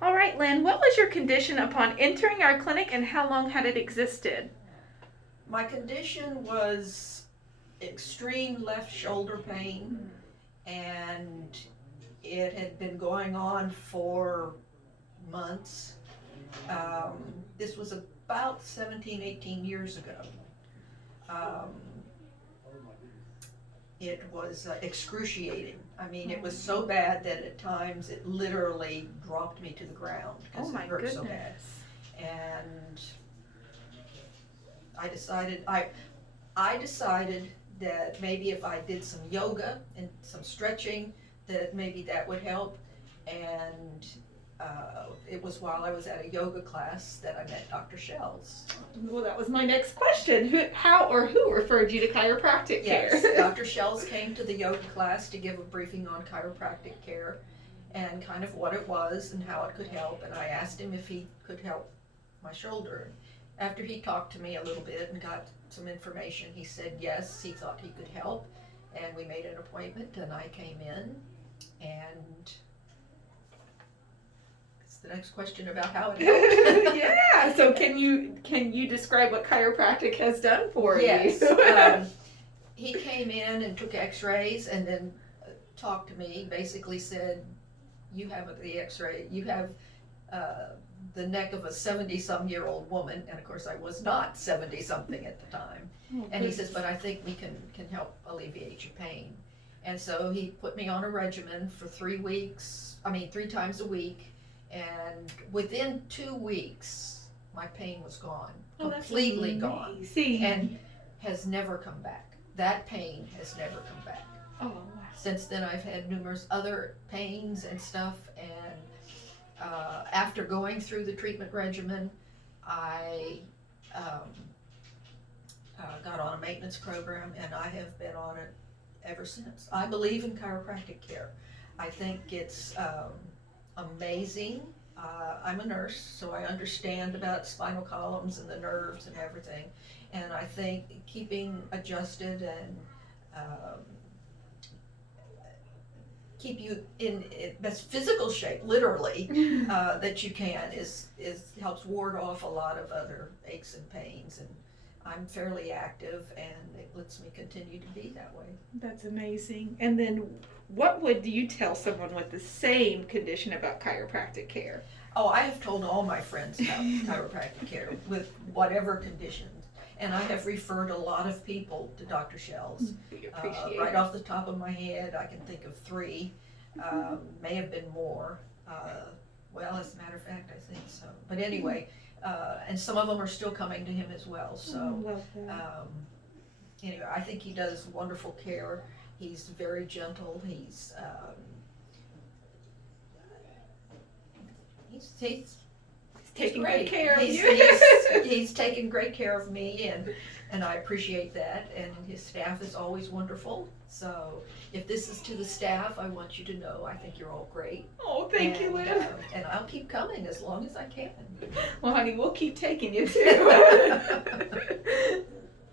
All right, Lynn, what was your condition upon entering our clinic and how long had it existed? My condition was extreme left shoulder pain, and it had been going on for months. This was about 17, 18 years ago. Um, it was excruciating. I mean, it was so bad that at times it literally dropped me to the ground Oh because it my hurt so bad. goodness. And I decided I decided that maybe if I did some yoga and some stretching, that maybe that would help. And it was while I was at a yoga class that I met Dr. Schels. Well, that was my next question. Who referred you to chiropractic care? Yes, Dr. Schels came to the yoga class to give a briefing on chiropractic care and kind of what it was and how it could help. And I asked him if he could help my shoulder. After he talked to me a little bit and got some information, he said yes, he thought he could help. And we made an appointment and I came in, and it's the next question about how it helped. Yeah. So can you describe what chiropractic has done for Yes. you? He came in and took x-rays and then talked to me, basically said, you have the x-ray, you have the neck of a 70-some-year-old woman, and of course I was not 70-something at the time. And he says, but I think we can help alleviate your pain. And so he put me on a regimen for 3 times a week, and within 2 weeks, my pain was gone, completely gone, and has never come back. That pain has never come back. Oh, wow. Since then, I've had numerous other pains and stuff, and after going through the treatment regimen, I got on a maintenance program, and I have been on it ever since. I believe in chiropractic care. I think it's amazing. I'm a nurse, so I understand about spinal columns and the nerves and everything. And I think keeping adjusted and keep you in best physical shape, literally, that you can is helps ward off a lot of other aches and pains. And I'm fairly active, and it lets me continue to be that way. That's amazing. And then what would you tell someone with the same condition about chiropractic care? Oh, I have told all my friends about chiropractic care with whatever conditions. And I have referred a lot of people to Dr. Schels. We appreciate Right it. off the top of my head, I can think of 3. May have been more. Well, as a matter of fact, I think so. But anyway, and some of them are still coming to him as well. So, Love that. anyway, I think he does wonderful care. He's very gentle. He's Taking great. good care of He's, you. he's taken great care of me, and I appreciate that. And his staff is always wonderful. So if this is to the staff, I want you to know I think you're all great. Oh, thank you, Lynn. And I'll keep coming as long as I can. Well, honey, we'll keep taking you too.